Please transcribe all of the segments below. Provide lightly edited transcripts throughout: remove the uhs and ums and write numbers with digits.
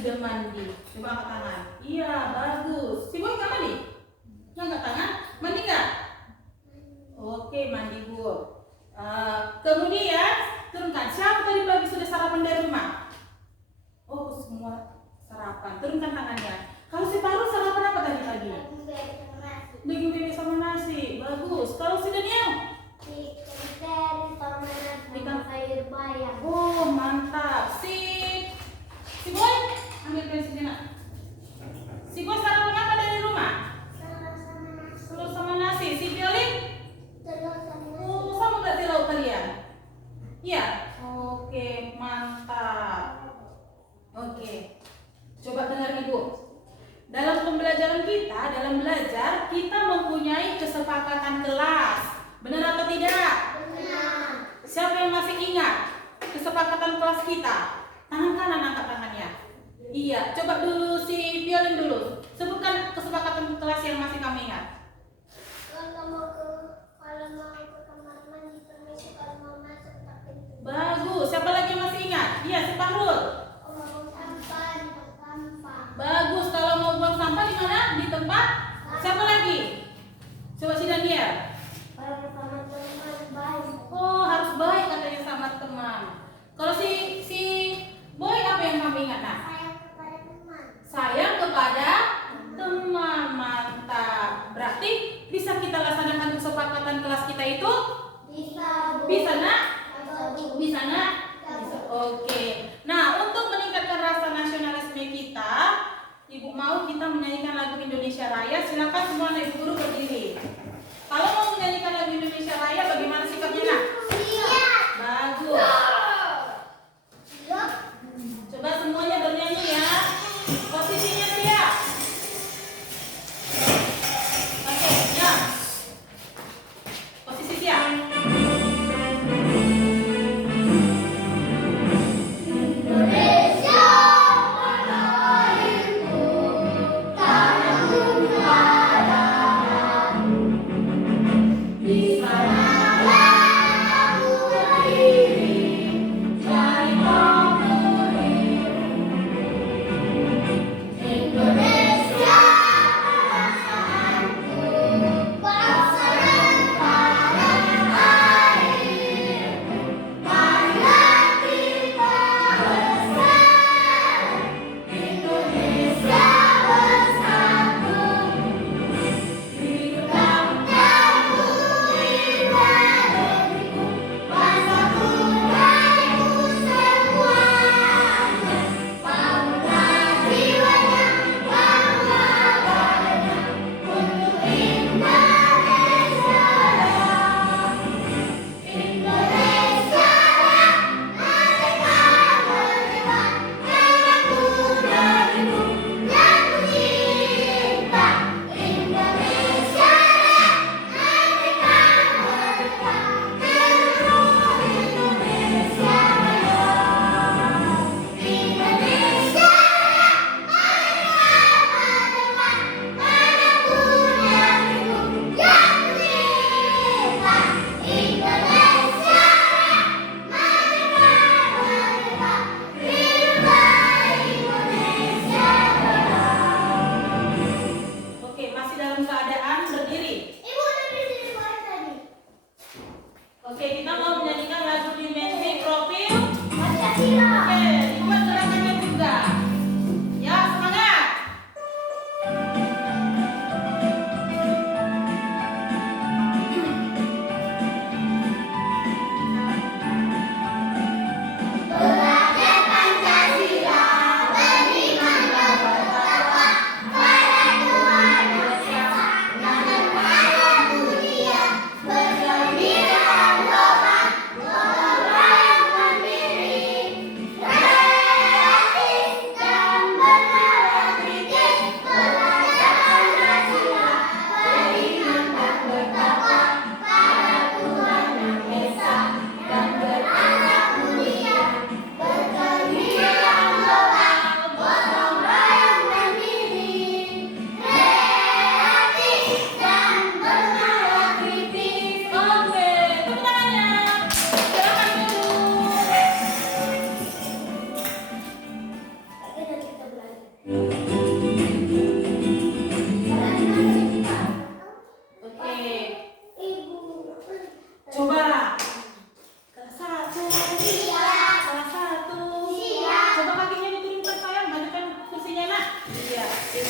sudah mandi? Coba angkat tangan. Iya, bagus. Si Boy nggak mandi? Nggak angkat tangan? Mandi nggak? Oke, mandi Bu. Kemudian turunkan. Siapa tadi pagi sudah sarapan dari rumah? Oh, semua sarapan. Turunkan tangannya. Kalau si Paru sarapan apa tadi pagi? Daging bebek sama nasi. Bagus. Kalau si Daniel? Ikan air bayam. Oh, mantap. Si Boy, ambil pensil nak. Si Boy sarapan apa dari rumah? Telur sama nasi. Si Violin? Oh, sama berarti lauk kalian? Iya. Oke, mantap. Oke. Coba dengar Ibu. Dalam pembelajaran kita, dalam belajar, kita mempunyai kesepakatan kelas. Benar atau tidak? Benar. Siapa yang masih ingat kesepakatan kelas kita? Tangan kanan angkat tangannya. Iya, coba dulu si Violin dulu. Sebutkan kesepakatan kelas yang masih kamu ingat. Kalau mau ke kamar mandi, permisi, kalau mau masuk tak pintu. Bagus. Siapa lagi yang masih ingat? Iya, si Fahrul. Mau sampah di tempat sampah. Bagus. Kalau mau buang sampah di mana? Di tempat. Siapa lagi? Coba si Daniel. Kalau sama teman baik. Oh, harus baik katanya sama teman. Kalau si Boy apa yang kamu ingat nak? Sayang kepada teman. Sayang kepada teman. Mantap. Berarti bisa kita laksanakan kesepakatan kelas kita itu? Bisa, Bu. Bisa nak? Bisa, Bu. Bisa nak? Bisa. Oke. Nah, untuk meningkatkan rasa nasionalisme kita, Ibu mau kita menyanyikan lagu Indonesia Raya. Silakan semua anak ibu guru berdiri. Kalau mau menyanyikan lagu Indonesia Raya, bagaimana sikapnya nak? Siap. Bagus. Siap. Coba semuanya bernyanyi ya. Posisinya siap. Oke, ya. Posisi siap. Indonesia tanah airku, tanahku negara.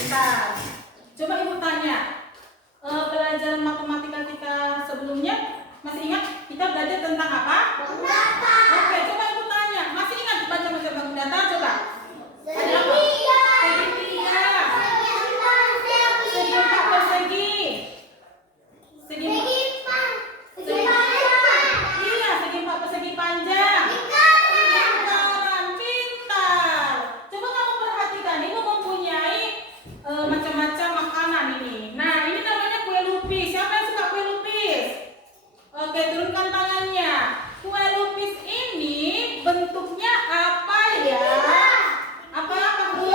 Pintar. Coba ibu tanya, pelajaran matematika kita sebelumnya masih ingat kita belajar tentang apa? Bangun datar. Oke, coba ibu tanya, masih ingat baca-baca bangun datar? Coba. Ada apa? Segitiga. Segitiga. Segi empat persegi. Segi empat. Iya, segi empat persegi panjang. Lingkaran. Pintar. Coba kamu perhatikan, ibu mempunyai macam-macam makanan ini. Nah, ini namanya kue lupis. Siapa yang suka kue lupis? Oke, turunkan tangannya. Kue lupis ini bentuknya apa ya? Apa Bu?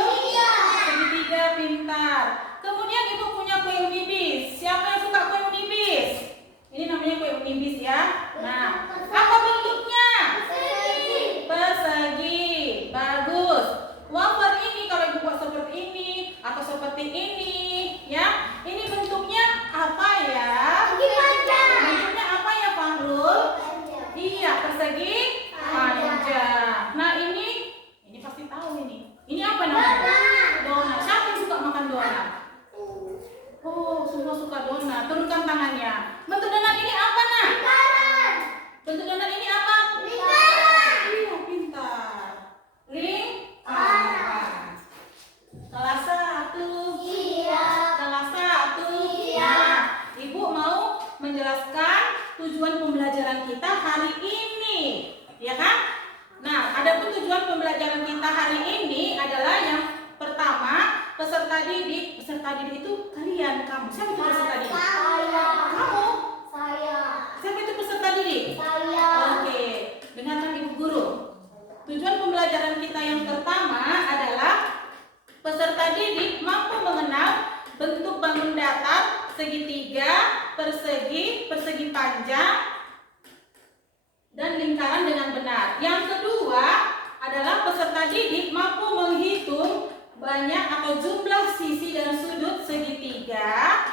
Segitiga. Pintar. Kemudian ibu punya kue unibis. Siapa yang suka kue unibis? Ini namanya kue unibis ya. Nah, apa bentuknya? Persegi. Bagus. Wafer ini kalau ibu buat seperti ini atau seperti ini, ya. Ini bentuknya apa ya? Bentuknya apa ya, Fahrul? Iya, persegi panjang. Nah, ini pasti tahu ini. Ini apa namanya? Donat. Siapa yang suka makan donat? Oh, semua suka donat. Turunkan tangannya. Bentuk donat ini apa, Nak? Bentuk donat ini apa? Iya, pintar. Lingkaran. Kelas 1. Kelas 1. Nah, ibu mau menjelaskan tujuan pembelajaran kita hari ini, ya kan? Nah, adapun tujuan pembelajaran kita hari ini adalah yang pertama, peserta didik. Peserta didik itu kalian, kamu. Siapa itu peserta didik? Kamu. Siapa itu peserta didik? Oke, dengarkan ibu guru. Tujuan pembelajaran kita yang pertama adalah peserta didik mampu mengenal bentuk bangun datar, segitiga, persegi, persegi panjang, dan lingkaran dengan benar. Yang kedua adalah peserta didik mampu menghitung banyak atau jumlah sisi dan sudut segitiga,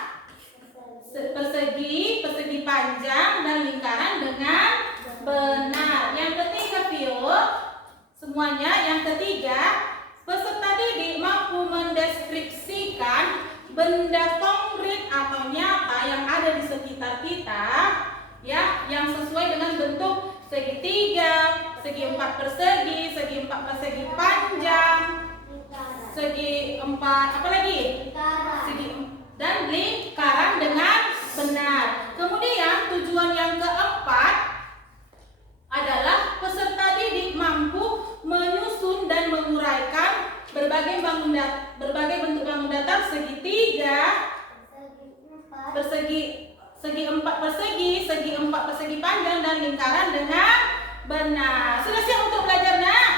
persegi, persegi panjang, dan lingkaran dengan benar. Yang ketiga, semuanya. Yang ketiga, peserta didik mampu mendeskripsikan benda konkret atau nyata yang ada di sekitar kita, ya, yang sesuai dengan bentuk segitiga, segi empat persegi, segi empat persegi panjang, segi empat apa lagi? Dan lingkaran dengan benar. Kemudian tujuan yang keempat adalah peserta didik mampu menyusun dan menguraikan berbagai bentuk bangun datar, segitiga, segi empat persegi, segi empat persegi panjang, dan lingkaran dengan benar. Sudah siap untuk belajar, Nak?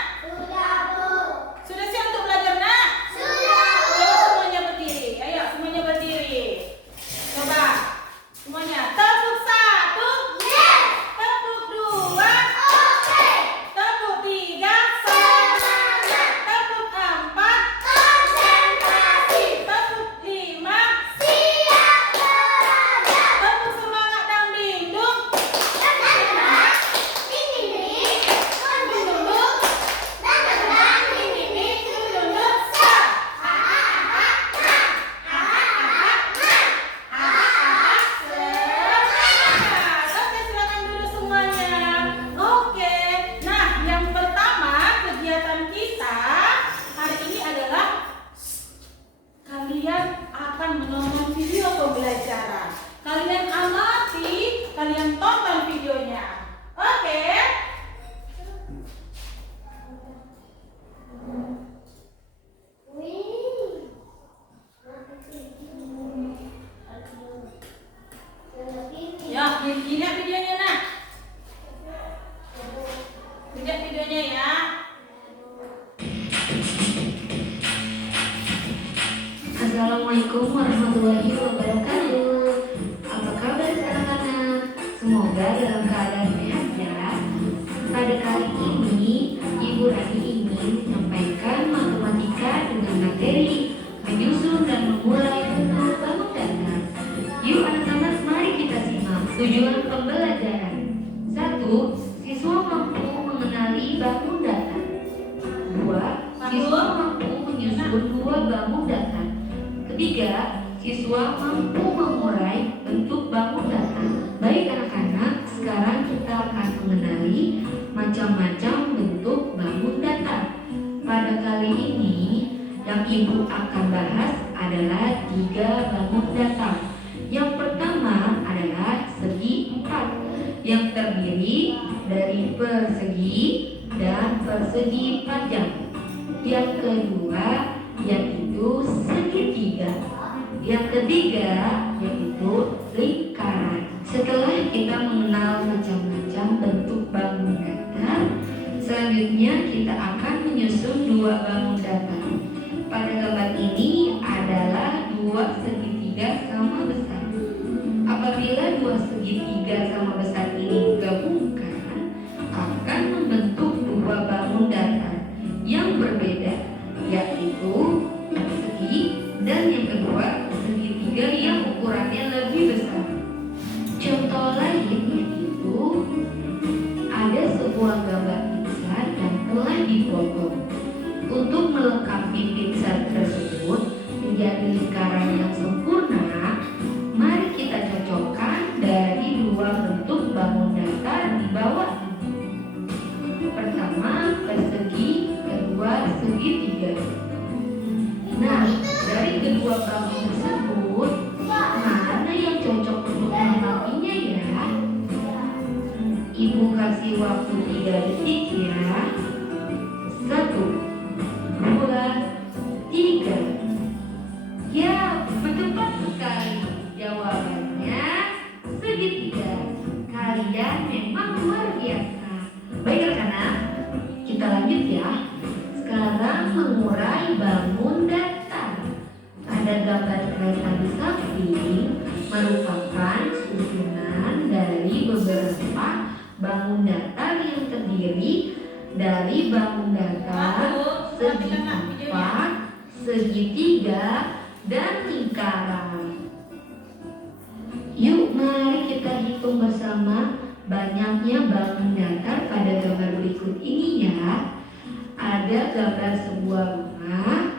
Sudah siap untuk belajar, Nak? Coba semuanya berdiri. Ayo, semuanya berdiri. Coba semuanya. Tepuk 1. Tepuk 2. Tepuk 3. Tepuk 4. Tepuk 5. Tepuk semangat dan dindung. Oke, silakan dulu semuanya. Oke, nah yang pertama kegiatan kita hari ini adalah kalian akan menonton video pembelajaran. Kalian amati, kalian tonton videonya. Oke. Ya, lihat videonya, Nak. Lihat videonya ya. Assalamualaikum warahmatullahi wabarakatuh. Apa kabar anak-anak? Semoga dalam keadaan sehat ya. Pada kali ini, Ibu Rani ingin menyampaikan matematika dengan materi menyusun dan memulai bentuk bangun datar. Yuk anak-anak, mari kita simak tujuan pembelajaran. 1. Siswa mampu mengenali bangun datar. 2. Siswa mampu menyusun dua bangun datar. ketiga, siswa mampu mengurai bentuk bangun datar. Baik anak-anak, sekarang kita akan mengenali macam-macam bentuk bangun datar. Pada kali ini, yang Ibu akan bahas adalah 3 bangun datar. Yang pertama adalah segi 4 yang terdiri dari persegi dan persegi panjang. Yang kedua yaitu segitiga. Yang ketiga yaitu lingkaran. Setelah kita mengenal macam-macam bentuk bangun datar, selanjutnya kita akan menyusun 2 bangun datar. Pada gambar ini adalah 2 segitiga sama besar. Apabila 2 segitiga sama besar ini digabungkan, akan membentuk 2 bangun datar yang berbeda, yaitu persegi dan yang kedua segitiga yang ukurannya lebih besar. Contoh lain yaitu ada sebuah gambar pizza yang telah dipotong. Untuk melengkapi pizza tersebut menjadi lingkaran yang sempurna, mari kita cocokkan dari 2 bentuk bangun datar di bawah. Pertama persegi, kedua segitiga. Nah, dari kedua bangun tersebut, mana yang cocok untuk melengkapinya ya? Ibu kasih waktu 3 detik ya. 1, 2, 3. Ya, cepat sekali. Jawabannya segitiga. Kalian memang luar biasa. Baik anak-anak, kita lanjut ya. Sekarang mengurai bangun datar. Pada gambar kereta di samping merupakan susunan dari beberapa bangun datar yang terdiri dari bangun datar, segi 4, segitiga, dan lingkaran. Yuk mari kita hitung bersama banyaknya bangun datar pada gambar berikut ini ya. Ada gambar sebuah rumah.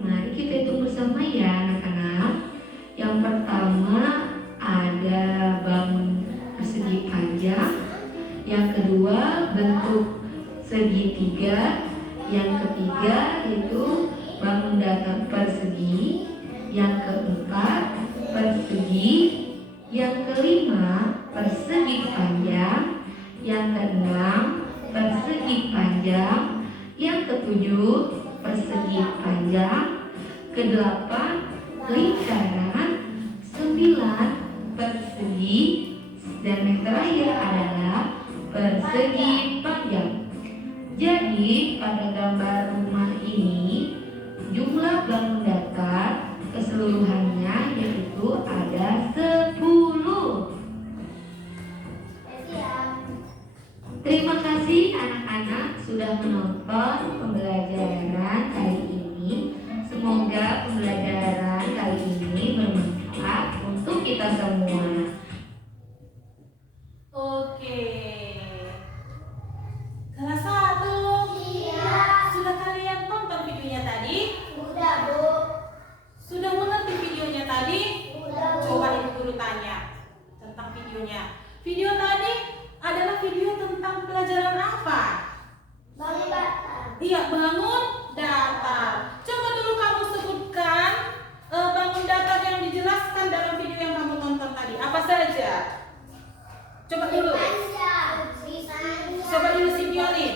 Mari kita hitung bersama ya anak-anak. Yang pertama ada bangun persegi panjang. Yang kedua bentuk segitiga. Yang ketiga itu bangun datar persegi. Yang keempat persegi. Yang kelima persegi panjang. Yang keenam persegi panjang. Yang ketujuh persegi panjang. Kedelapan lingkaran. 9 persegi. Dan yang terakhir adalah persegi panjang. Jadi pada gambar rumah ini jumlah bangun datar keseluruhannya yaitu ada 10. Terima kasih anak-anak sudah menonton pembelajaran kali ini. Semoga pembelajaran kali ini bermanfaat untuk kita semua. Oke. Kelas 1. Iya. Sudah kalian tonton videonya tadi? Udah, Bu. Sudah mengerti videonya tadi? Udah, Bu. Coba Ibu Guru tanya tentang videonya. Video tadi adalah video tentang pelajaran apa? Bangun datar. Iya, bangun datar. Coba dulu kamu sebutkan bangun datar yang dijelaskan dalam video yang kamu tonton tadi. Apa saja? Coba dulu. Coba dulu si Violin.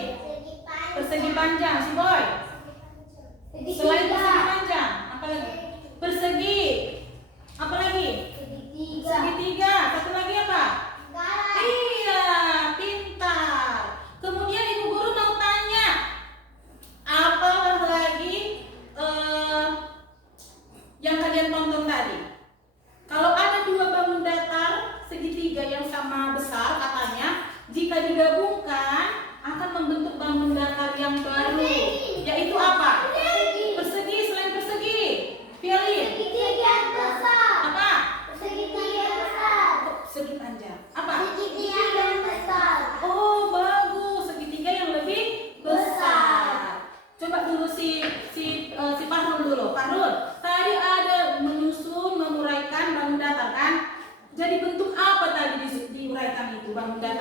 Persegi panjang, si Boy. Selain persegi panjang, apa lagi? Persegi. Apa lagi? Segitiga. Satu lagi apa? Iya, pintar. Kemudian Ibu Guru mau tanya, apa lagi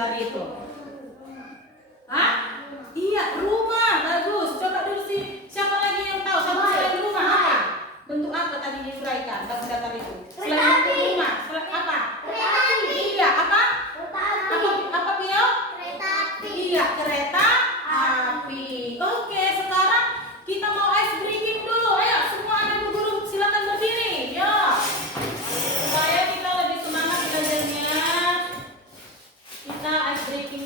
tadi itu? Hah? Iya, rumah. Bagus. Coba dulu sih. Siapa lagi yang tahu? Selain rumah apa? Bentuk apa tadi diuraikan datar itu? Selain bentuk rumah, selain apa? Kereta api. Iya, apa? Kereta api. Apa Pio? Kereta api. Iya, kereta api. Oke, sekarang kita mau ice breaking dulu. Ayo, semua anak guru silakan berdiri. Yo. Supaya kita lebih semangat belajarnya. Kita ice breaking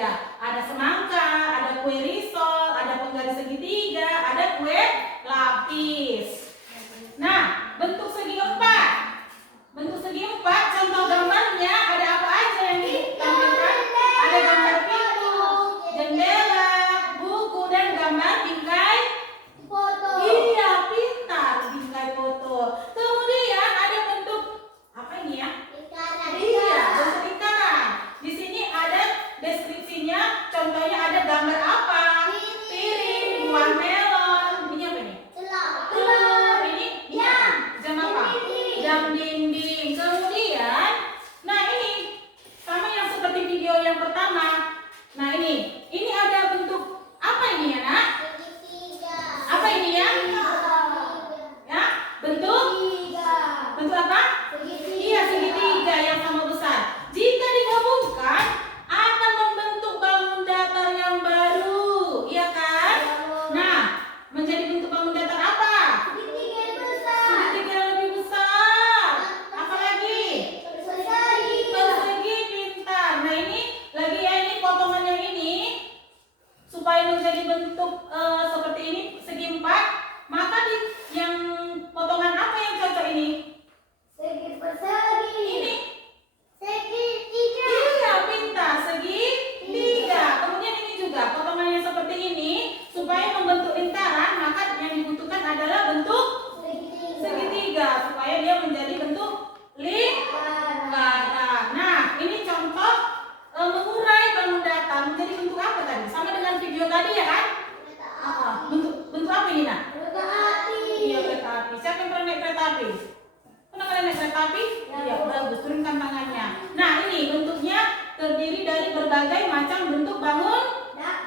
segitiga. Ada semangka, ada kue risol, ada penggaris segitiga, ada kue lapis. Nah, bentuk segi empat. Bentuk segi empat, contoh gambarnya ada apa aja yang ditampilkan? Ada gambar pintu, jendela, buku, dan gambar bingkai Foto. Iya, pintar, bingkai foto. Kemudian ada bentuk apa ini ya? Lingkaran. Iya, bentuk lingkaran. Di sini ada deskripsinya, contohnya ada gambar apa? Piring, buah melon. Ini apa ini? Telur. Ini jam apa? Jam dinding. Kemudian, nah ini sama yang seperti video yang pertama. Nah ini ada bentuk apa ini ya nak? Segitiga. Apa ini ya? Ya, bentuk apa? Iya, segitiga yang sama besar. Jika digabungkan akan membentuk bangun datar yang baru, iya kan? Nah, menjadi bentuk bangun datar apa? Segitiga yang besar. Segitiga yang lebih besar. Apa lagi? Persegi. Persegi, pintar. Nah ini lagi ya, ini potongan yang ini supaya menjadi bentuk seperti ini segi empat, maka di yang potongan apa yang cocok ini? Segi persegi. Ini. Segitiga. Iya, pintar. Segi tiga. Kemudian ini juga potongannya seperti ini supaya membentuk lingkaran, maka yang dibutuhkan adalah bentuk segitiga supaya dia menjadi bentuk lingkaran. Nah, ini contoh mengurai bangun datar menjadi bentuk apa tadi? Sama dengan video tadi ya kan? Bentuk apa ini nak? Kereta api. Iya, kereta api. Siapa yang pernah naik kereta api? Pernah kalian naik kereta api? Iya, bagus. Turunkan tangannya. Nah, ini bentuknya terdiri dari berbagai macam bentuk bangun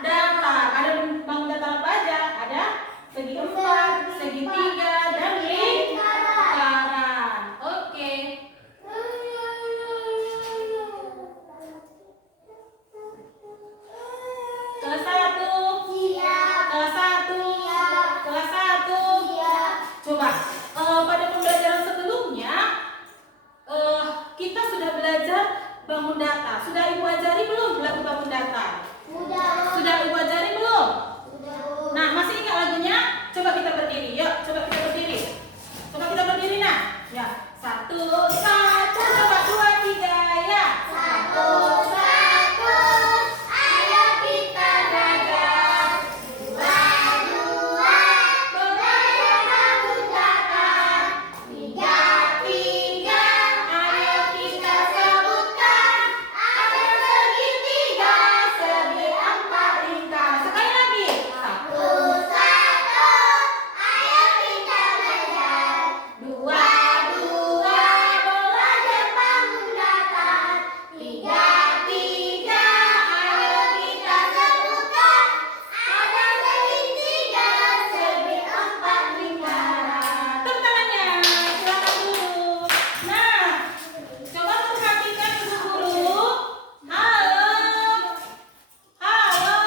datar. Ada bangun datar apa aja? Ada segi empat, segitiga, dan lingkaran. Oke. Kelas satu. Kelas satu. Kelas satu. Coba pada pembelajaran sebelumnya kita sudah belajar bangun datar. Sudah ibu ajari belum bangun datar? Sudah ibu ajari belum? Nah, masih ingat lagunya? Coba kita berdiri. Yuk, coba kita berdiri. Coba kita berdiri nak. Ya, satu, coba dua, tiga, ya. Satu. Ayo kita belajar. Dua, belajar bangun datar. Tiga, ayo kita sebutkan. Ada segitiga, segi empat lingkar. Sekali lagi. Satu, ayo kita belajar. Dua, Belajar bangun datar. Tiga, ayo kita sebutkan. Ada segitiga, segi empat lingkaran. tepuk tangannya. Silakan dulu. Nah, coba perhatikan ibu guru. Halo. Halo.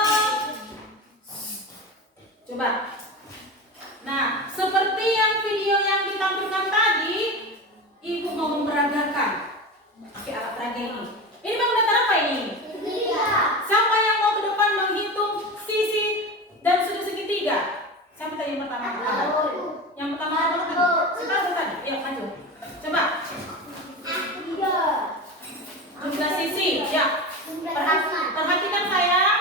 Coba. Nah, seperti yang video yang ditampilkan tadi, ibu mau memperagakan pakai alat peraga ini. Ini bangun datar apa ini? Tiga. Siapa yang mau ke depan menghitung sisi dan sudut segitiga? Siapa tadi yang pertama? Yang pertama apa tadi? Sebentar tadi. Ya, maju. Coba. Tiga. Jumlah sisi. Ya. Perhatikan sayang.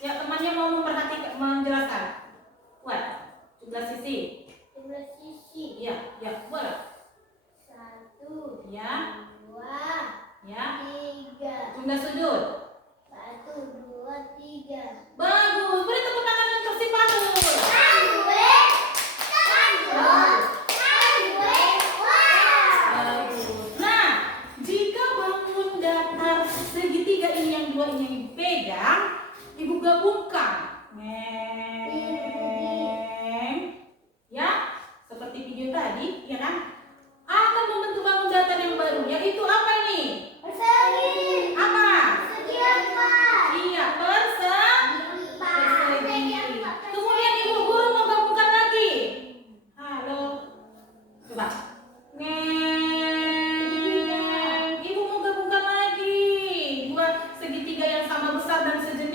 Ya, temannya mau memperhatikan, menjelaskan. Buat. Jumlah sisi. Jumlah sisi. Iya, ya, boleh. Satu, Ya, dua, ya. tiga. Jumlah sudut. Satu, dua, tiga. Bagus. Beri tepuk tangan untuk si Panul. Bagus. Nah, jika bangun datar segitiga ini yang dua ini yang ibu pegang, ibu gabungkan. Ya, seperti video tadi, ya kan? Akan membentuk bangun datar yang baru, yaitu apa ini? Persegi. Apa? Persegi empat. Iya, persegi. Persegi empat. Kemudian ibu guru mau gabungkan lagi. Halo. Coba. Ibu mau gabungkan lagi. Buat segitiga yang sama besar dan sejenis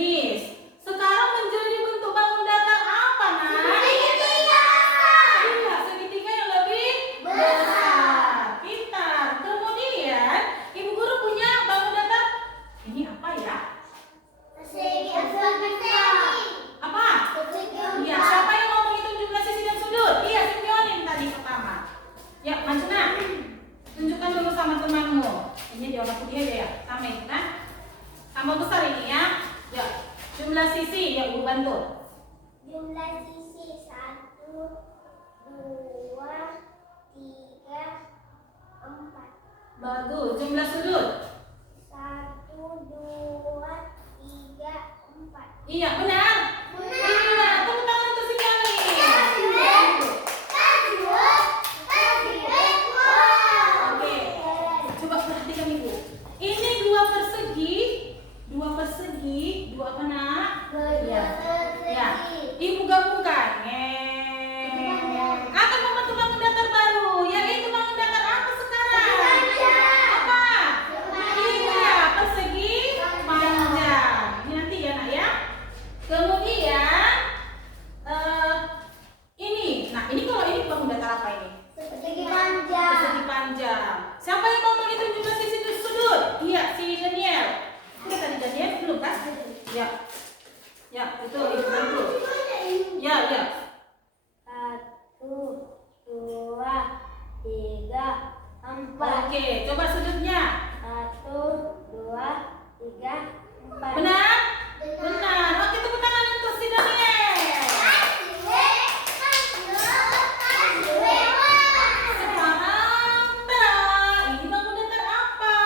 jumlah sisi, ya Ibu bantu. Jumlah sisi 1, 2, 3, 4. Bagus. Jumlah sudut. 1, 2, 3, 4. Iya, benar. Iya, tepuk tangan untuk si Jali. Oke. Coba perhatikan Ibu. Ini dua persegi, dua apa nak? Ya. Ya. Ibu gabungkan. Akan membentuk bangun datar baru, yaitu bangun datar apa sekarang? Apa? Iya, persegi panjang. Ini nanti ya nak ya. Kemudian ini kalau ini bangun datar apa ini? Persegi panjang. Persegi panjang. Siapa yang mau menghitung jumlah sisi sudut? Iya, si Daniel. Udah tadi Daniel belum kan? Ya. Ya, betul. Ibu bantu. Ya, ya. 1, 2, 3, 4. Oke, coba sudutnya. 1, 2, 3, 4. Benar? Benar. Oke, tepuk tangan untuk si Daniel. Sekarang, ini bangun datar apa?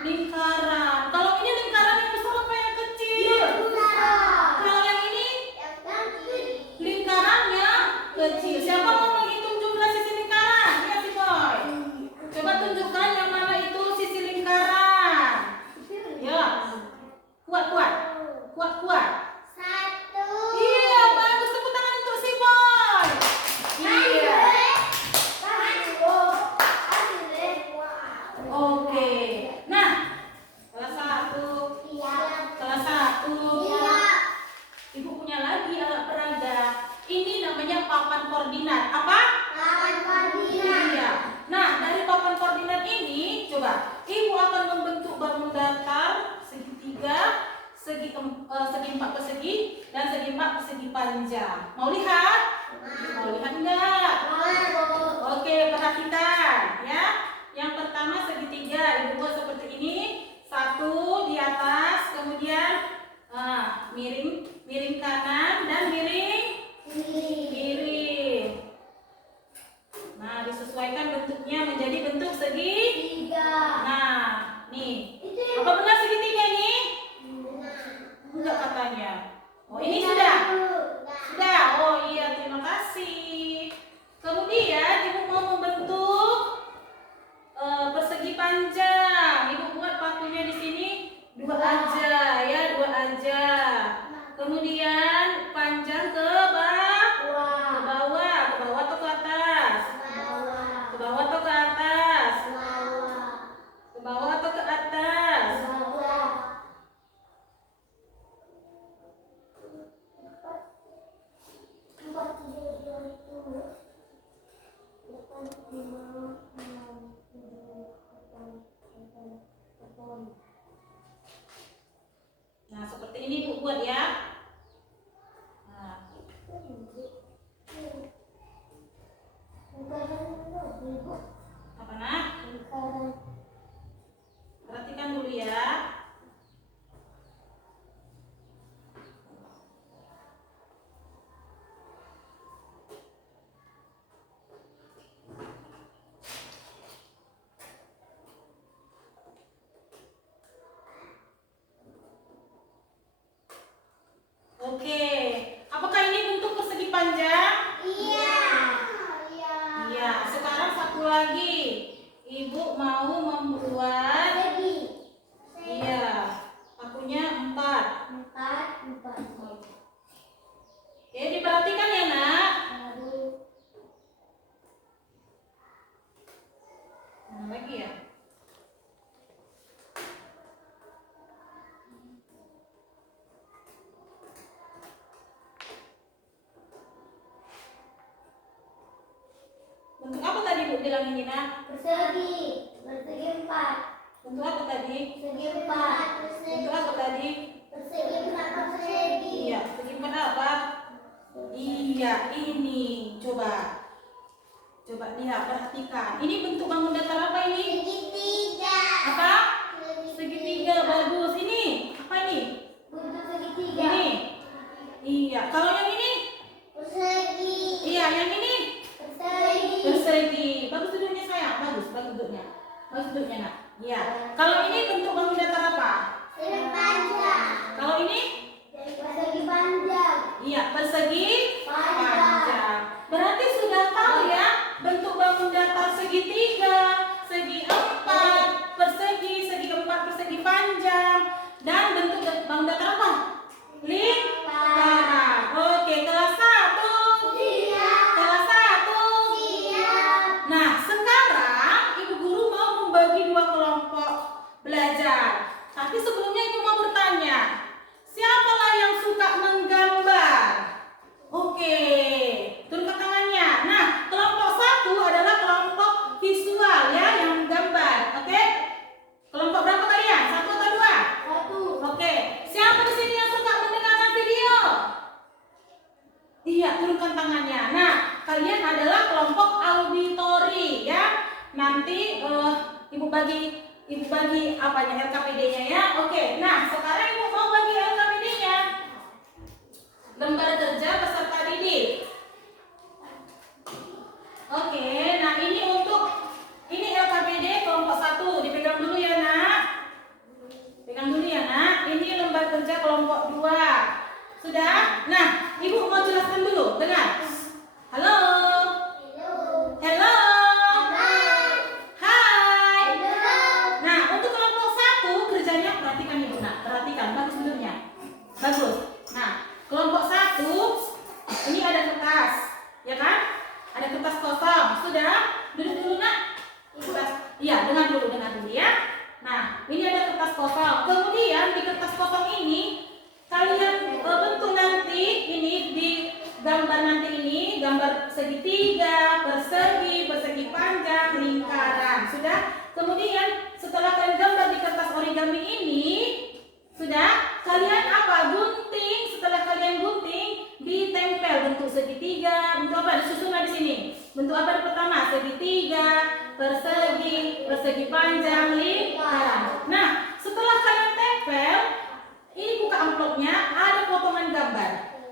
Lingkaran. Kalau ini lingkaran yang besar apa yang kecil? Kalau yang ini lingkarannya kecil. Siapa mau menghitung jumlah sisi lingkaran? Ya si boy. Coba tunjukkan yang mana itu sisi lingkaran. Ya. Kuat. Iya, bagus. Tepuk tangan untuk si boy. Iya. Oke. Nah, salah satu. Ibu punya lagi alat peraga. Ini namanya papan koordinat. Apa? Iya. Nah, dari papan koordinat ini, coba Ibu akan membentuk bangun datar segitiga, segi 4 persegi dan segi 4 persegi panjang. Mau lihat? Mau lihat enggak? Oke, perhatikan ya. Yang pertama segitiga, Ibu buat seperti ini. 1 di atas, kemudian miring kanan dan miring kiri. Nah, disesuaikan bentuknya menjadi bentuk segi. Nah, nih. Apa benar segitiga ini? Enggak katanya. Oh, ini sudah. Sudah. Oh iya, terima kasih. Kemudian Ibu mau membentuk persegi panjang. Ibu buat pakunya di sini 2 aja ya, 2 aja. Kemudian panjang ke bawah atau ke atas? Ke bawah atau ke atas? Ke bawah atau ke atas? Nah, seperti ini Bu buat ya. Nah, apa nak? Perhatikan dulu ya. Oke, apakah ini bentuk persegi panjang? Iya. Sekarang satu lagi, Ibu mau membuat. Iya, pakunya 4. Oke, diperhatikan ya nak. Mana lagi ya? Bentuk apa tadi Bu bilang ini nak? Persegi 4. Bentuk apa tadi? Persegi 4. Bentuk apa tadi? Persegi 4 persegi. Iya, segi 4 apa? Iya, ini. Coba lihat, perhatikan. Ini bentuk bangun datar apa ini? Segitiga. Apa? Segitiga, bagus. Ini apa ini? Bentuk segitiga. sudutnya nak. Iya. Kalau ini bentuk bangun datar apa? Panjang. Kalau ini? Persegi panjang. Iya, persegi Panjang. panjang. Berarti sudah tahu ya bentuk bangun datar segitiga, segi empat, persegi, segi keempat, persegi panjang, dan bentuk bangun datar apa? Lingkaran. Oke, kelas 1. Siap. Kelas 1. Siap. Nah, sekarang Ibu Guru mau membagi 2 kelompok belajar. Tapi sebelumnya Ibu mau bertanya, siapalah yang suka menggambar? Oke, turunkan tangannya. Nah, kelompok 1 adalah kelompok visual ya, yang menggambar. Oke? Kelompok berapa kalian? 1 atau 2? 1. Oke, siapa di sini yang suka mendengarkan video? Iya, turunkan tangannya. Nah, kalian adalah kelompok auditori ya. Nanti ibu bagi apanya LKPD-nya ya. Oke, nah sekarang ibu mau bagi LKPD-nya. Lembar kerja peserta didik. Oke, nah ini LKPD kelompok 1. Dipegang dulu ya nak. Pegang dulu ya nak. Ini lembar kerja kelompok 2. Sudah? Nah, ibu mau jelaskan dulu. Dengar. Halo. Hello. Hai. Nah, untuk kelompok 1 kerjanya perhatikan ibu nak. Perhatikan, bagus bentuknya. Bagus. Nah, kelompok 1 ini ada kertas, ya kan? Ada kertas kosong. Sudah? Duduk dulu nak. Kertas. Iya, dengar dulu ya. Nah, ini ada kertas kosong. Kemudian di kertas kosong ini kalian bentuk nanti ini di gambar nanti ini gambar segitiga, persegi panjang, lingkaran. Sudah? Kemudian setelah kalian gambar di kertas origami ini, sudah? Kalian apa? Gunting. Setelah kalian gunting, ditempel bentuk segitiga, bentuk apa? Disusunlah di sini. Bentuk apa di pertama? Segitiga, persegi panjang, lingkaran. Nah, setelah kalian tempel, ini buka amplopnya, ada potongan gambar.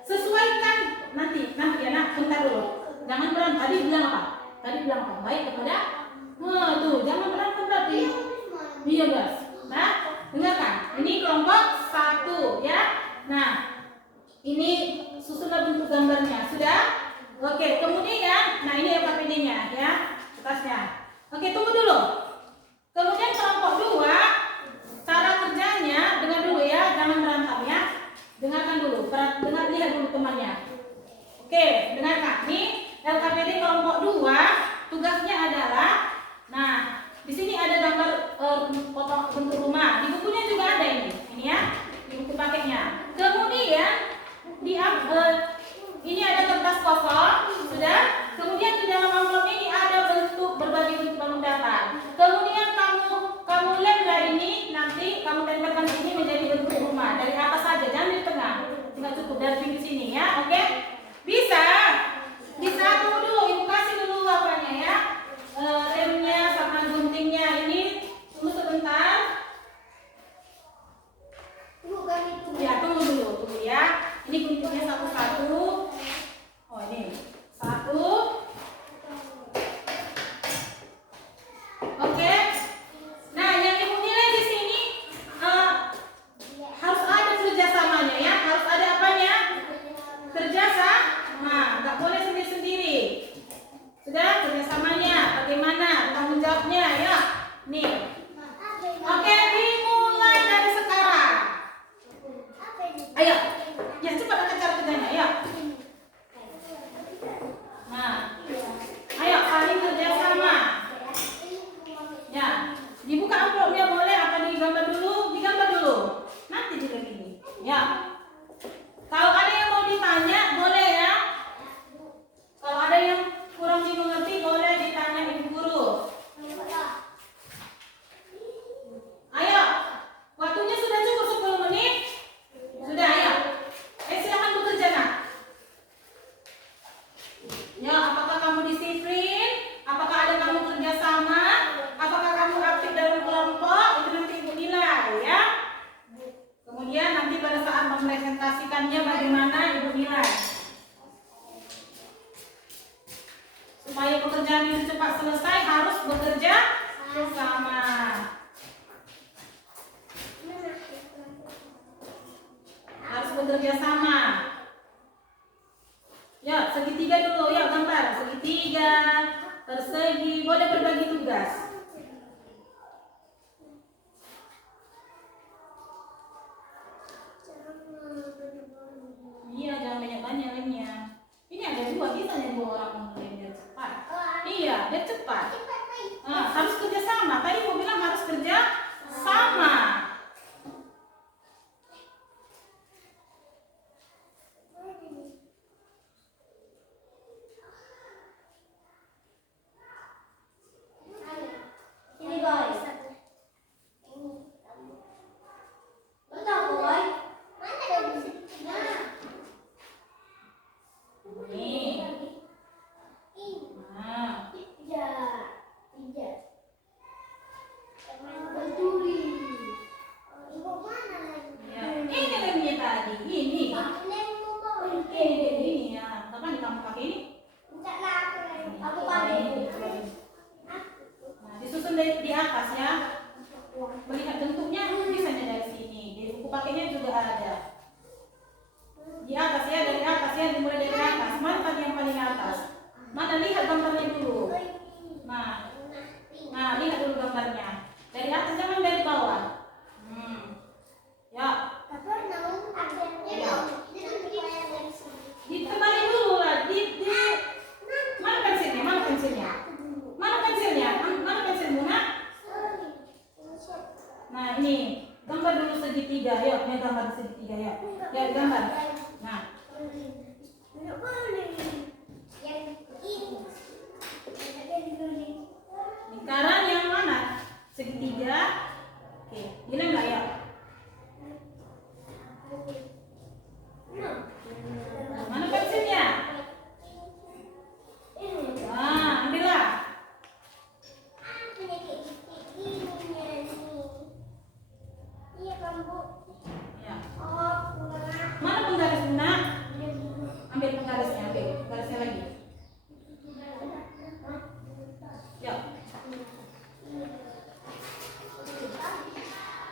Sesuaikan nanti ya nak, bentar dulu. Jangan berantem. Tadi bilang apa? Baik kepada tuh, jangan berantem berarti. Iya guys. Nah, dengarkan. Ini kelompok 1 ya. Nah, ini susunan bentuk gambarnya. Sudah? Oke, kemudian nah ini LKPD-nya ya, kertasnya. Oke, tunggu dulu. Kemudian kelompok 2, cara kerjanya dengar dulu ya, jangan berantem ya. Dengarkan dulu, lihat dulu temannya. Oke, dengarkan. Nih LKPD kelompok 2 tugasnya adalah, nah di sini ada gambar potong bentuk rumah. Di bukunya juga ada ini ya, di buku paketnya. Kemudian ini ada kertas kosong, sudah. Kemudian di dalam amplop ini ada berbagai bentuk bangun datar. Kemudian kamu lemlah ini, nanti kamu tempelkan ini menjadi bentuk rumah. Dari atas saja, jangan di tengah. Tidak cukup dari pinggir sini ya, oke? Bisa tunggu dulu, ibu kasih dulu apanya ya, lemnya sama guntingnya. Ini tunggu sebentar. Ya, tunggu ya. Ini guntingnya satu-satu. Oh ini 1. Oke. Nah, yang ibu nilai di sini harus ada kerjasamanya ya. Harus ada apanya? Kerjasama. Nggak boleh sendiri-sendiri. Sudah kerjasamanya? Bagaimana? Tanggung jawabnya ya. Nih. Oke, dimulai dari sekarang. Ayo. Ya, cepat akan cara kerjanya. Ayo. Nah, ayo saling kerjasama. Ya, dibuka amplopnya boleh apa digambar dulu? Digambar dulu. Nanti juga gini. Ya. Kalau ada yang mau ditanya boleh ya. Kalau ada yang kurang dimengerti boleh ditanya ibu guru. Ayo. Waktunya sudah cukup 10 menit. Sudah, ayo. Silakan bekerja nak. Ya, apakah kamu disiplin? Apakah ada kamu kerjasama? Apakah kamu aktif dalam kelompok? Itu nanti ibu nilai ya. Kemudian nanti pada saat mempresentasikannya bagaimana ibu nilai. Supaya pekerjaan ini cepat selesai harus bekerja Sama. Harus bekerja sama. Ya, segitiga dulu. Ya, gambar segitiga, persegi. Boleh berbagi tugas. Iya, jangan banyak-banyak lemnya. Ini ada dua, bisa nih dua orang mengerjain biar cepat. Iya, biar cepat. Harus kerja sama. Tadi mau bilang harus kerja sama. Ini guys. Betul boy. Mana ada segitiga? Nih. Nah, Tiga. Berduri. Ibu mana lagi? ya. Ini lemnya tadi. Ini. Lemmu boy. Ini ya. Kapan kamu pakai ini? Enggaklah aku lagi. Aku pakai. Nah, disusun di atas ya. Melihat bentuknya bisa dari sini. Di buku pakainya juga ada. Di atas ya, dari atas ya, dimulai dari atas. Mana tadi yang paling atas? Mana lihat gambarnya dulu. Nah, lihat dulu gambarnya. Dari atas jangan dari bawah. Ya. Ditebali dulu lah. Mana pensilnya? Mana pensilnya? Mana pensilnya? Mana pensilmu nak? Nah, ini gambar dulu segitiga. Yuk, ini gambar segitiga ya. Ya, gambar. Nah, lingkaran yang mana? Segitiga. Oke, gila nggak ya? Mana pensilnya? Nah, ambillah. Ya. Mana penggaris Bunda? Ambil penggarisnya, ambil penggarisnya lagi. Ya.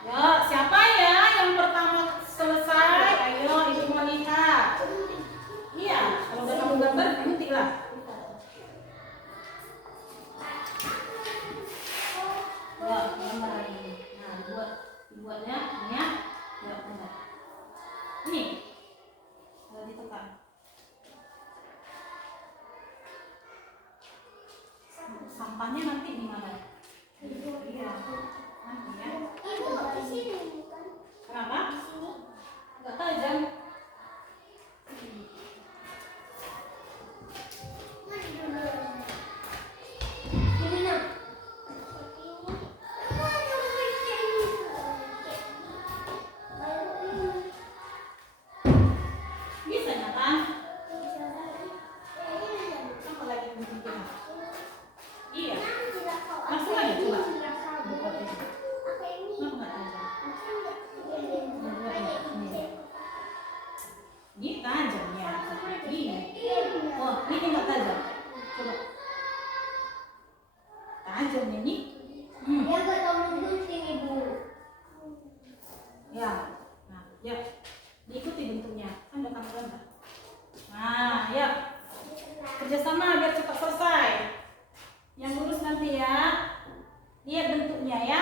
Ya, siapa ya yang pertama selesai? Ayo, Ibu mau lihat. Iya, kalau udah kamu gambar, berhenti lah. Ya, gambar lagi. Nah, dibuatnya ini ya. Ya, benar. Ini. Ditekan. Sampahnya nanti di mana? Iya. Nanti ya. Kenapa? Enggak tajam. Bisa Nathan? Apa lagi kuncinya? Iya. Langsung aja coba. Kenapa nggak tajam? Ini tajamnya. Ini. Oh, ini nggak tajam. Coba. Tajamnya nih. Ya. Nah, ya. Diikuti bentuknya. Kan udah kamu gambar. Nah, ya. Kerjasama biar cepat selesai. Yang lurus nanti ya. Lihat bentuknya ya.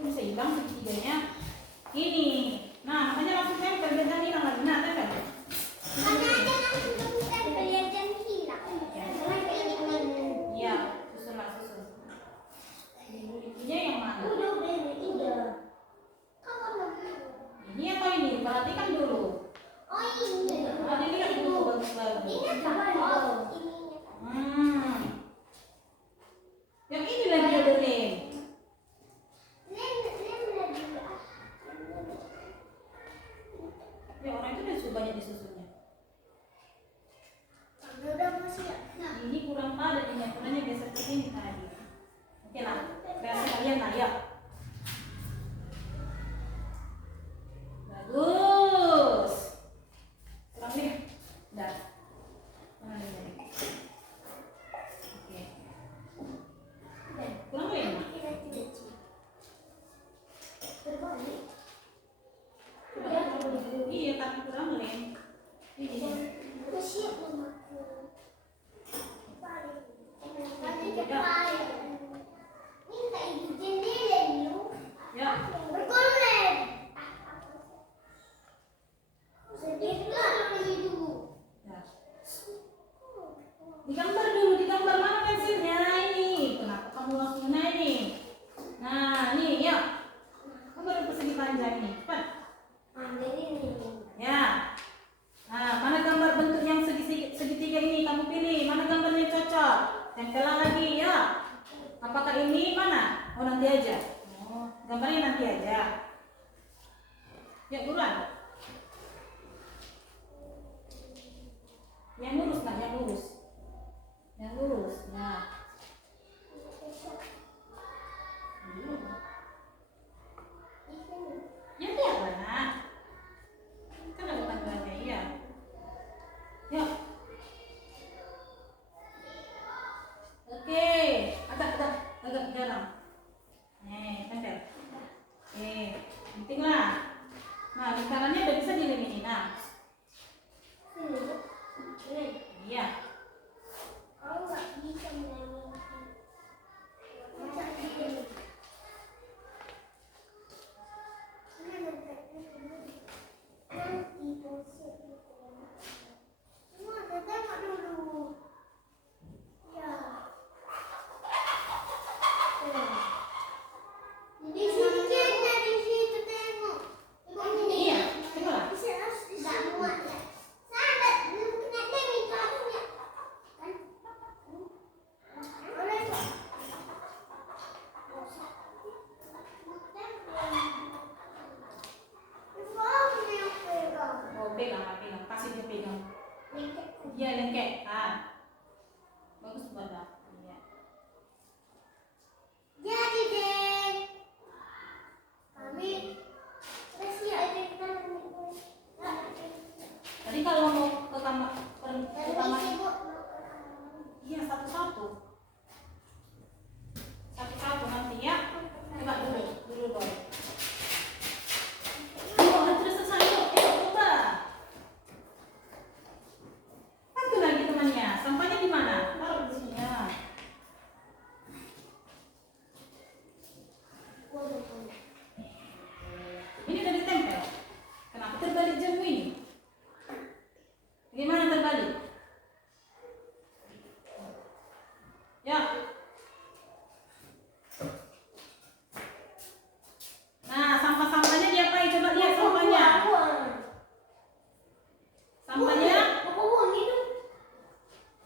Kok bisa hilang segitiganya? Ini. Nah, makanya langsung tempel biar jangan hilang lagi. Nah, tempel. Karena aja langsung kamu tempel ya jangan hilang. Iya, susun lah, susun. Ininya yang mana? Udah ini. Kamu belum. Ini atau ini? Perhatikan dulu. Oh ini. Nah, dilihat dulu bagus-bagus. Ini kan? Oh ininya kan. Yang ini lagi ada lem. Lem lagi. Ya orang itu udah banyak disusunnya. Udah masih ya. Ini kurang padat ini, kurangnya biasa seperti ini tadi. Oke lah, kreasi kalian lah ya. Bagus. Kurang nih, dah. Mana nih? Oke. Kurang lem. Berbalik. Iya, tapi kurang lem. Ini. Masih memaku. Balik ke balik. Minta ibu jendela lu. Ya. Berkolem. Sedikit itu. Ya. Digambar dulu, digambar mana pensilnya ini? Kenapa kamu langsung ini? Nah, nih, ya. Kamu ada persegi panjang nih, cepat. Ambil ini. Ya. Nah, mana gambar bentuk yang segitiga ini? Kamu pilih mana gambarnya cocok. Tempelan lagi ya. Apakah ini mana? Oh nanti aja. Oh, gambarnya nanti aja. Ya buruan. Yang lurus nak, yang lurus. Yang lurus. Nah. Ya lihat lah nak. Kan ada tanggalnya iya. Yuk. Oke, agak dalam. Tempel. Penting lah. Nah, lingkarannya udah bisa dilem nah. Iya. Aku nggak bisa menyanyi. Masa ini? Nanti posisi semua tengok dulu. Ya. Di sini kayaknya di situ tengok. Iya, tengok lah. Nggak muat ya. Sana belum kena demi kamunya. Kan? Boleh kok. Oh, pegang. Kasih dia pegang. Iya, lengket. Bagus banget. Iya. Jadi deh, kami siap. Tadi kalau mau ke kamar iya satu-satu nanti ya. Coba dulu boy. Oh, terus selesai yuk, coba. Satu lagi temannya, sampahnya di mana? Taruh di sini ya. Ini udah ditempel. Kenapa terbalik jamu ini? Gimana terbalik? Ya. Nah, sampah-sampahnya diapain? Coba lihat sampahnya. Sampahnya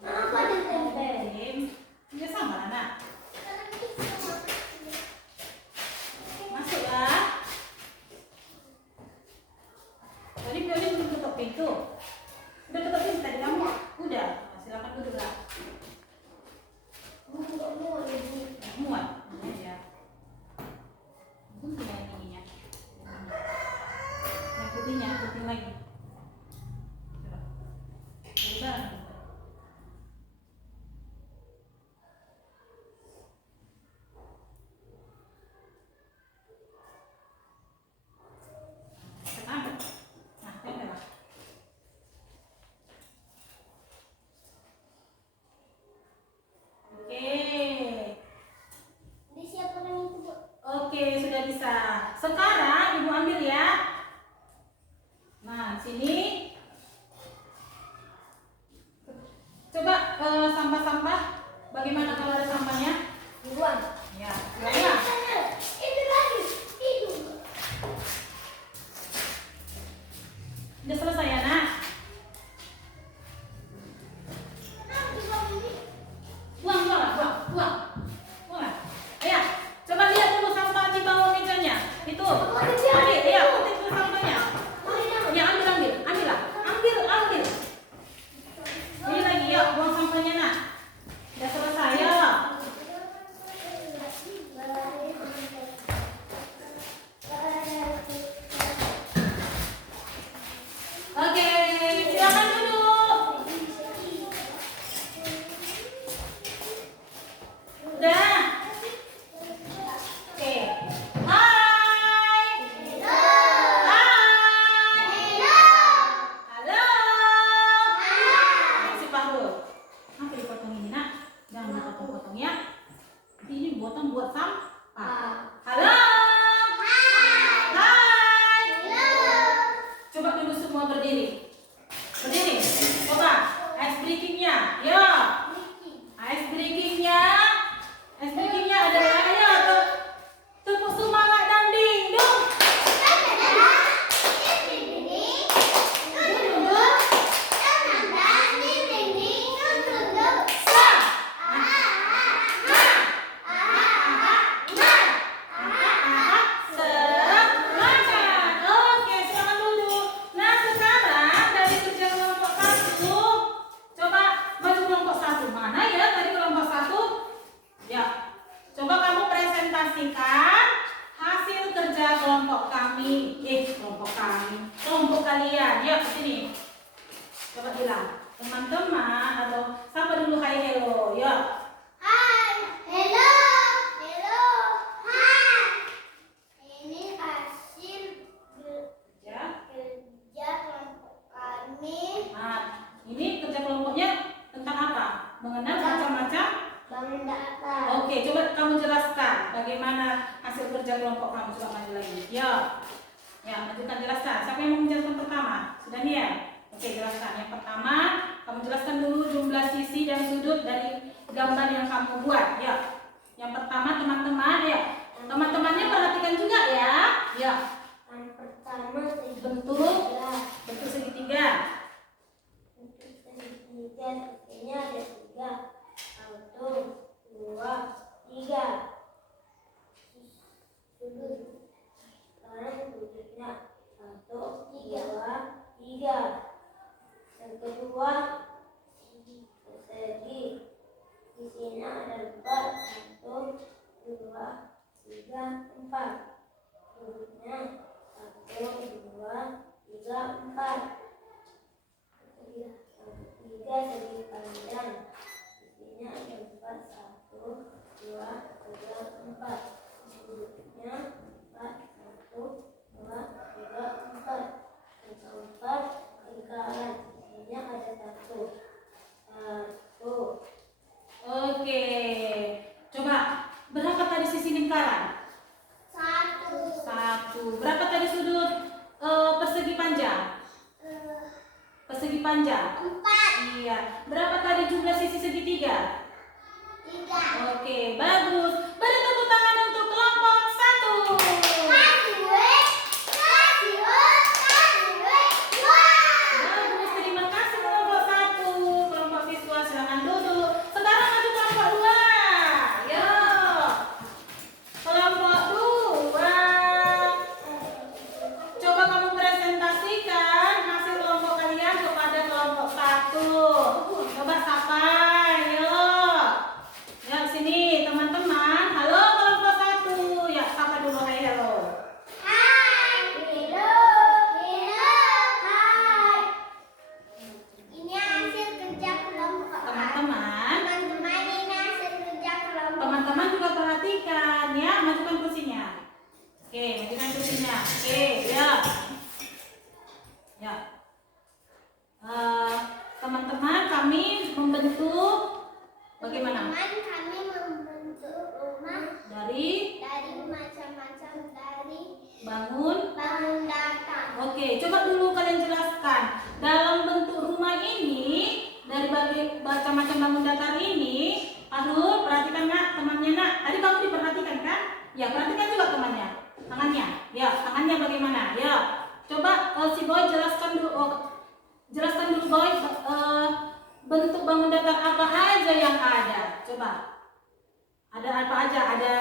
Apa yang tempel? dia sama anak. Masuklah. Tadi Pioli belum tutup pintu. Udah tutup pintu tadi kamu? Udah. Nah, silakan duduk lah. Muat. Ya. Gunting yang ininya. Yang putihnya, gunting lagi. Coba. Coba. Sekarang. Nah, tempel lah. Oke. Disiapkan itu, Bu. Oke, sudah bisa. bisa. Sekarang Ibu ambil ya. Nah, sini. Coba sampah-sampah. Bagaimana kalau ada sampahnya? Buang. Ya, ya. Itu lagi. Itu. Udah selesai ya, Nak? Buang, buang, buang, buang. Buang. Ayo, coba lihat dulu sampah di bawah mejanya. Itu. Ambil, ya, putih dulu sampahnya. Ya, ambil, ambil. Ambil lah. Ambil, ambil. Ini lagi, yuk, buang sampahnya, Nak. Udah selesai, ya. Oke, silakan duduk. Udah. Oke. Hai. Hai. Halo. Si Fahrul. Apa dipotong ini, Nak? Jangan dipotong-potong ya. Ini potong buat sampah. Halo. Hai. Coba dulu semua berdiri. Berdiri. Coba. Ice breakingnya. Yo. Ice breakingnya. Ice breakingnya adalah ayo tepuk semangat dan dingdong. Semangat. Oke, silakan duduk. Nah, sekarang dari kerja kelompok 1, coba maju kelompok 1. Mana ya tadi kelompok 1? Ya. Coba kamu presentasikan hasil kerja kelompok kami. Kelompok kami. Kelompok kalian. Yuk, ke sini. Coba bilang. Teman-teman atau sapa dulu hai hello. Yuk. Hai, hello, hello, hai. Ini hasil Ya. kerja kelompok kami. Nah, ini kerja kelompoknya tentang apa? Mengenal macam-macam. Bangun data. Oke, coba kamu jelaskan bagaimana hasil kerja kelompok kamu. Coba maju lagi. Ya, ya, majukan jelaskan. Siapa yang mau menjelaskan pertama? Sudah nih ya? Oke, jelaskan. Yang pertama, kamu jelaskan dulu jumlah sisi dan sudut dari gambar yang kamu buat. Ya. Yang pertama teman-teman, ya. Teman-temannya perhatikan juga ya. Ya. Yang pertama Bentuk segitiga. Untuk segitiga, ini ada 3. 1, 2, 3. Sudut. Sekarang sudutnya 1, 2, 3. Yang kedua, persegi. Di sini ada 4. 1, 2, 3, 4. Sudutnya 1, 2, 3, 4. Tiga segi panjang. Di sini ada 4. 1, 2, 3, 4. Sudutnya 4. 1, 2, 3, 4. Yang keempat, lingkaran. Di sini ada 1. 1. Oke. Coba berapa tadi sisi lingkaran? 1. 1. Berapa tadi sudut persegi panjang? Persegi panjang. 4. Iya. Berapa tadi jumlah sisi segitiga? 3. Oke, bagus. Beri tepuk tangan untuk kelompok 1. Bagus, terima kasih kelompok 1. Kelompok siswa silakan duduk. Sekarang maju kelompok 2. Yo. Kelompok 2. Coba kamu presentasikan hasil kelompok kalian kepada kelompok 1. Coba sapa, yo. Ya, sini teman-teman. Halo kelompok 1. Ya, sapa dulu hai hello. Ini hasil kerja kelompok. Teman-teman, Teman-teman, ini hasil kerja kelompok. teman-teman juga perhatikan ya, majukan kursinya. Oke, majukan kursinya. Oke, ya. Ya. Teman-teman, kami membentuk bagaimana? Teman, kami membentuk rumah Dari dari macam-macam dari Bangun. Bangun datar. Oke, coba dulu kalian jelaskan. Dalam bentuk rumah ini, dari macam-macam bangun datar ini, Fahrul, perhatikan nak, temannya nak. Tadi kamu diperhatikan kan? Ya, perhatikan juga temannya. Tangannya. Ya, tangannya bagaimana? Ya. Coba si Boy jelaskan dulu. Jelaskan dulu Boy, bentuk bangun datar apa aja yang ada. Coba. Ada apa aja? Ada.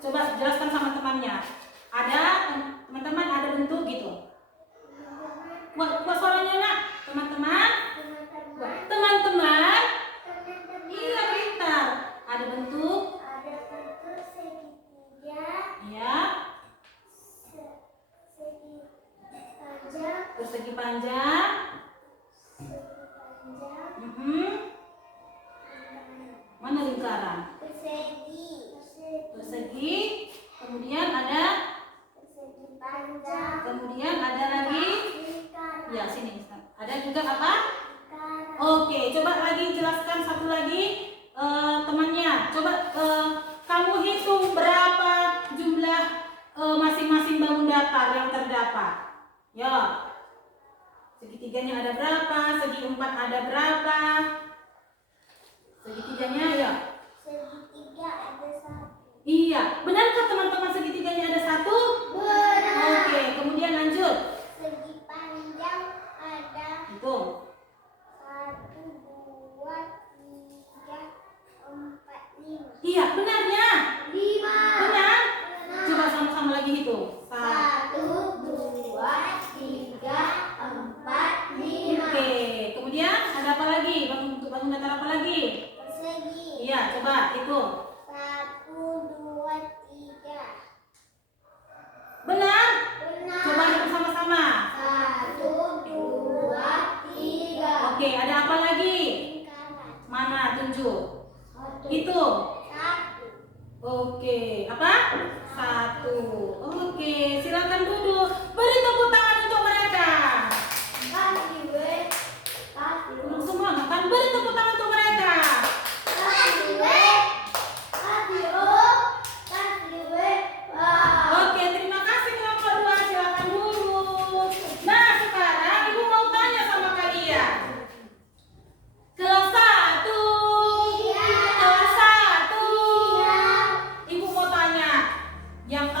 Coba jelaskan sama temannya. Ada, teman-teman ada bentuk gitu. Buat suaranya nak, teman-teman. Teman-teman. Iya pintar. Ada bentuk. Ada bentuk segitiga. Ya. Segi panjang. Persegi panjang. Mana lingkaran? Persegi. Persegi. Kemudian ada. Persegi panjang. Kemudian ada lagi. Lingkaran. Ya sini. Ada juga apa? Lingkaran. Oke, coba lagi jelaskan satu lagi temannya. Coba kamu hitung berapa jumlah masing-masing bangun datar yang terdapat. Ya. Segitiganya ada berapa? Segi empat ada berapa? Segitiganya ya. Segitiga ada satu. Iya, benarkah teman-teman segitiganya ada satu? Benar. Oke, kemudian lanjut. Segi panjang ada Hitung. 1, 2, 3, 4, 5. Iya, benarnya. 5. Benar. Coba sama-sama lagi hitung. 1, 2, 3, 4, 5. Oke, kemudian ada apa lagi? Bangun datar apa lagi? Persegi. Iya, coba hitung. 1, 2, 3. Benar. Benar. Coba hitung sama-sama. 1, 2, 3. Oke, ada apa lagi? Lingkaran. Mana? Tunjuk. 1, Hitung. 1. Oke, apa? 1. Oke, silakan duduk. Beri tepuk tangan untuk mereka. Kasih we. Kasih. Belum semua, kan? Beri tepuk tangan untuk mereka. Kasih we. Kasih oh. Kasih we. Wah. Oke, terima kasih kelompok 2. Silakan duduk. Nah, sekarang Ibu mau tanya sama kalian. Kelas 1. Iya. Kelas 1. Iya. Ibu mau tanya. Yang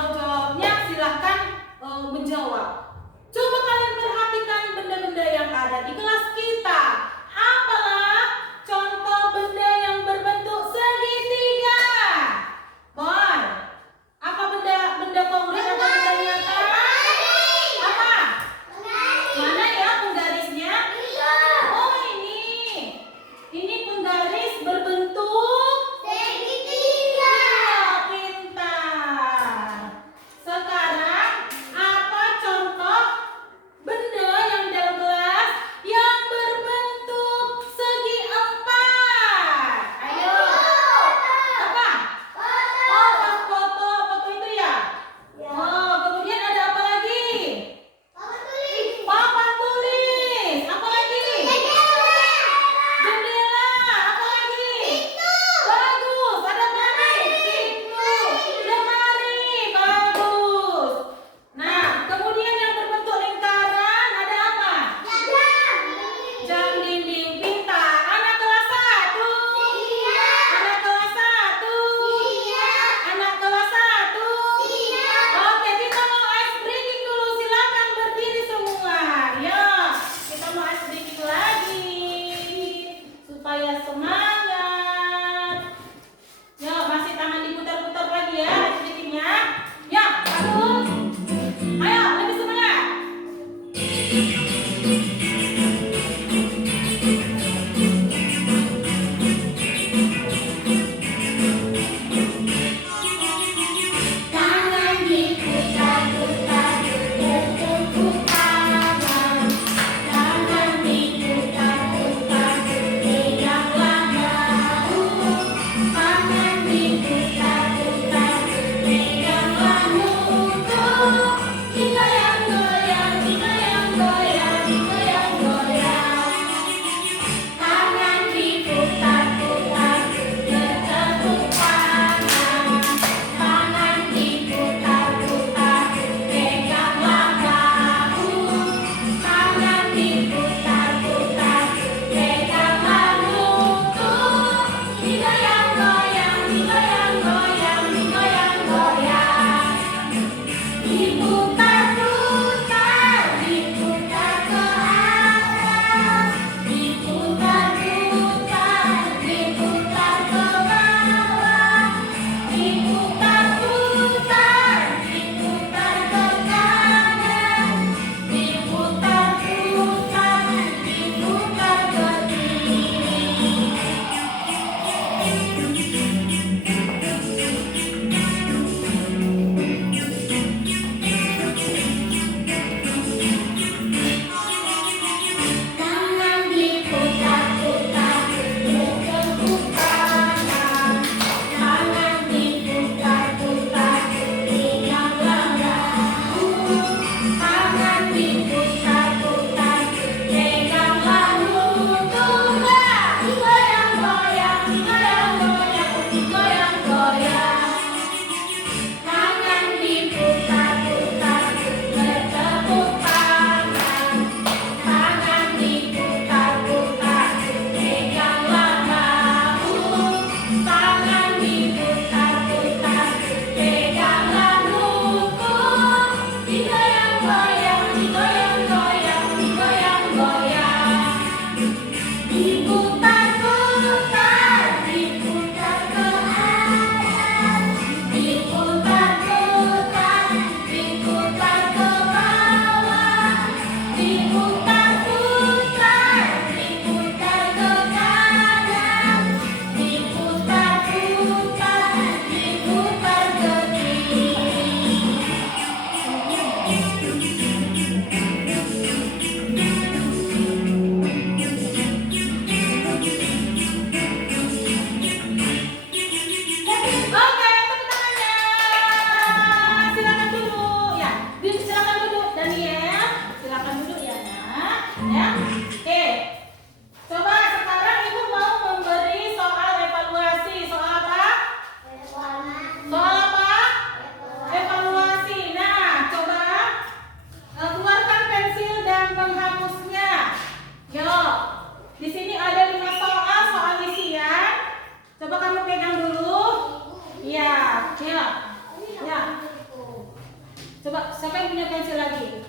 Coba, siapa yang punya pensil lagi?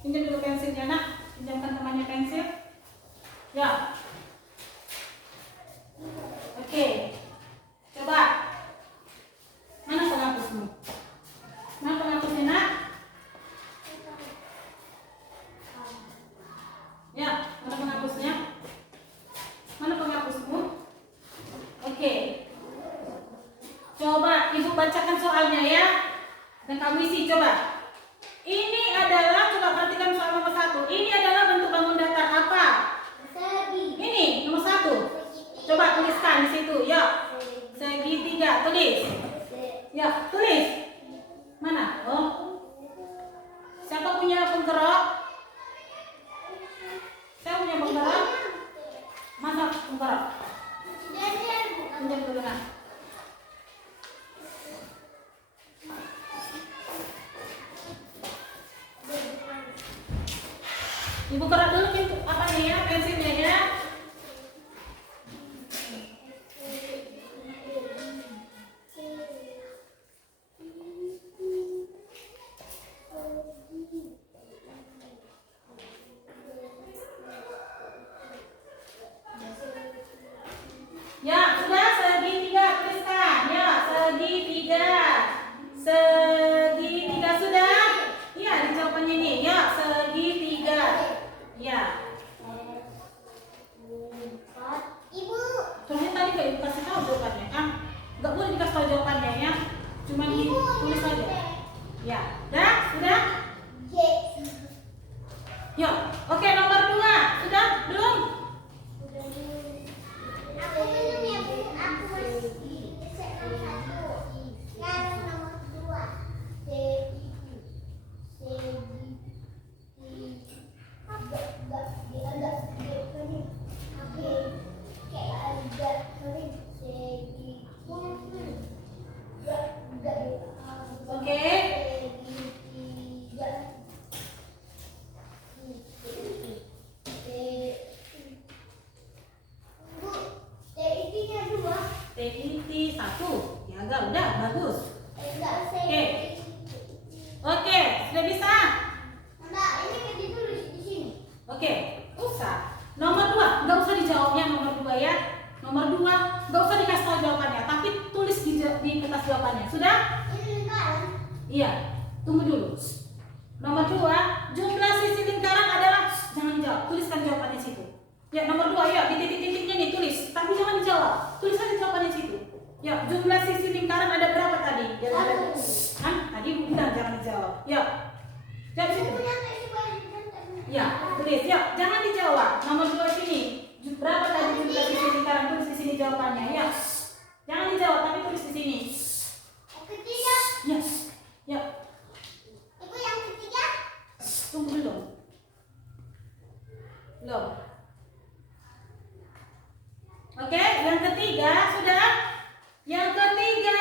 Pinjam dulu pensilnya, nak. Pinjamkan temannya pensil. Ya. Oke. Coba. Mana penghapusmu? Mana penghapusnya, nak? Ya, mana penghapusnya? Mana penghapusmu? Oke. Coba ibu bacakan soalnya ya. Dan kamu isi coba. Ini adalah, coba perhatikan soal nomor 1. Ini adalah bentuk bangun datar apa? Ini nomor 1. Coba tuliskan di situ. Ya. Segitiga. Tulis. Ya, tulis. Mana? Oh. Siapa punya penggerak? Saya punya penggerak. Mana penggerak? Pinjam dulu, nak. Ibu gerak dulu pintu apa nih ya, pensilnya ya. Ya, sudah segitiga tuliskan. Ya, segitiga. Segitiga sudah? Iya, di jawabannya ini. Ya, segitiga. Ya. Ibu. Soalnya tadi gak ibu kasih tahu jawabannya kan? Gak boleh dikasih tahu jawabannya ya. Cuma ditulis saja. Ya, dah, sudah? Yuk, oke nomor 2. Sudah? Belum? Aku belum ya Bu, aku masih set nomor 1. Sekarang nomor 2. Oke. TIT 1. Ya enggak, udah bagus. Oke. Oke, sudah bisa? Oke, usah. Nomor 2, nggak usah dijawabnya nomor 2 ya. Nomor 2, nggak usah dikasih tahu jawabannya, tapi tulis di kertas jawabannya. Sudah? Iya. Tunggu dulu. Nomor 2, jumlah sisi lingkaran adalah, jangan dijawab, tuliskan jawabannya situ. Ya, nomor 2 ya, di titik-titiknya nih tulis, tapi jangan dijawab. Tulis aja jawabannya situ. Ya, jumlah sisi lingkaran ada berapa tadi? Ya, ada. Kan? Tadi ibu bilang jangan dijawab. Ya. Jawab situ. Ya, tulis. Ya, jangan dijawab. Nomor 2 sini. Berapa tadi jumlah sisi lingkaran? Tulis di sini jawabannya. Ya. Jangan dijawab, tapi tulis di sini. Ya. Ya. Ibu yang ketiga. Tunggu dulu. Belum. Oke, yang ketiga sudah. Yang ketiga,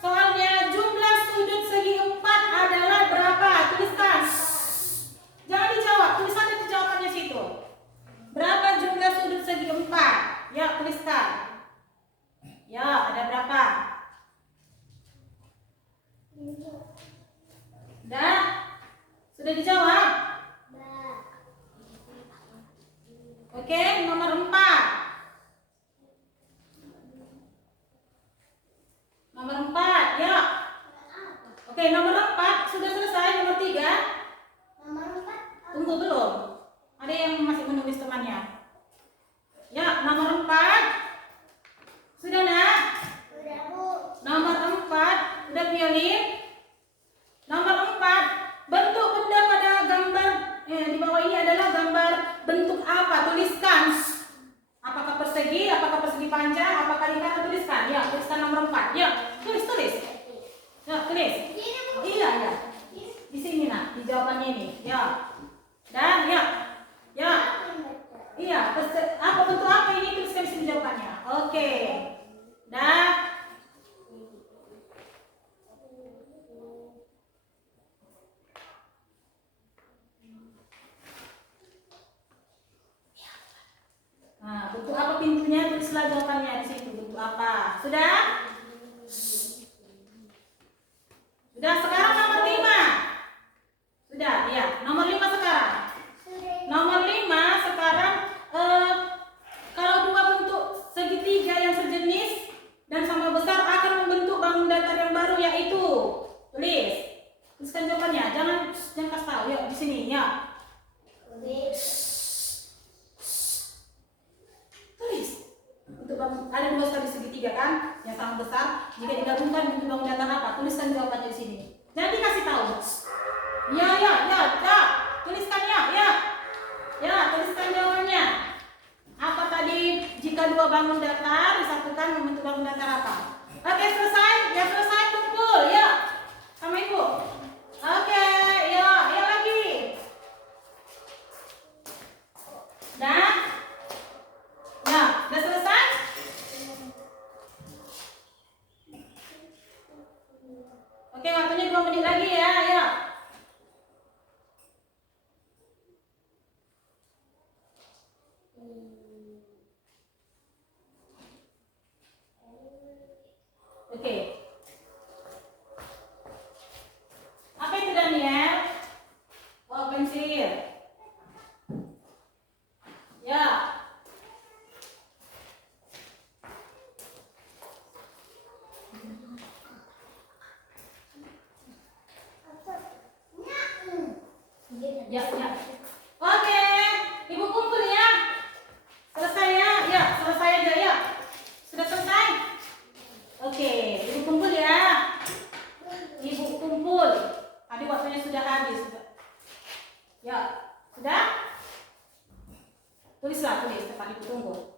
soalnya jumlah sudut segi 4 adalah berapa? Tuliskan. Jangan dijawab, tulis aja di jawabannya situ. Berapa jumlah sudut segi 4? Ya, tuliskan. Ya, ada berapa? Dah? Sudah dijawab? Oke, nomor 4. Nomor 4, ya. Oke, nomor 4 sudah selesai. Nomor 3. Tunggu belum? Ada yang masih menulis temannya. Ya, nomor 4. Sudah, nak? Udah Bu. Nomor 4, udah Violin? Nomor 4, bentuk benda pada gambar di bawah ini adalah gambar bentuk apa? Tuliskan. Apakah persegi, apakah persegi panjang, apakah lingkaran? Tuliskan. Ya, tuliskan nomor 4. Ya, tulis. Ya, tulis. Iya, ya. Di sini nak, di jawabannya ini. Ya. Dan ya. Ya. Iya, apa bentuk apa ini? Tuliskan di sini jawabannya. Oke. Dah. Nah, bentuk apa pintunya? Tulislah jawabannya di situ. Bentuk apa? Sudah? Sudah, sekarang nomor 5. sini ya. Tulis. Untuk ada dua tali segitiga kan, yang sangat besar. Jika digabungkan bentuk bangun datar apa? Tuliskan jawabannya di sini. Jangan dikasih tahu. Ya. Tuliskan ya, tuliskan jawabannya. Apa tadi? Jika dua bangun datar disatukan membentuk bangun datar apa? Oke, selesai. Yang selesai kumpul ya. Sama ibu. Oke, ya lagi. Dah? Ya, udah selesai? Oke, waktunya 2 menit lagi ya. Oke. Apa itu Daniel? Oh, pensil. Ya. Ya. Oke, ibu kumpul ya. Selesai ya? Ya, selesai aja ya. Sudah selesai? Oke, ibu kumpul ya. Ibu kumpul. Tadi waktunya sudah habis. Ya, sudah? Tulis, tempat ibu tunggu.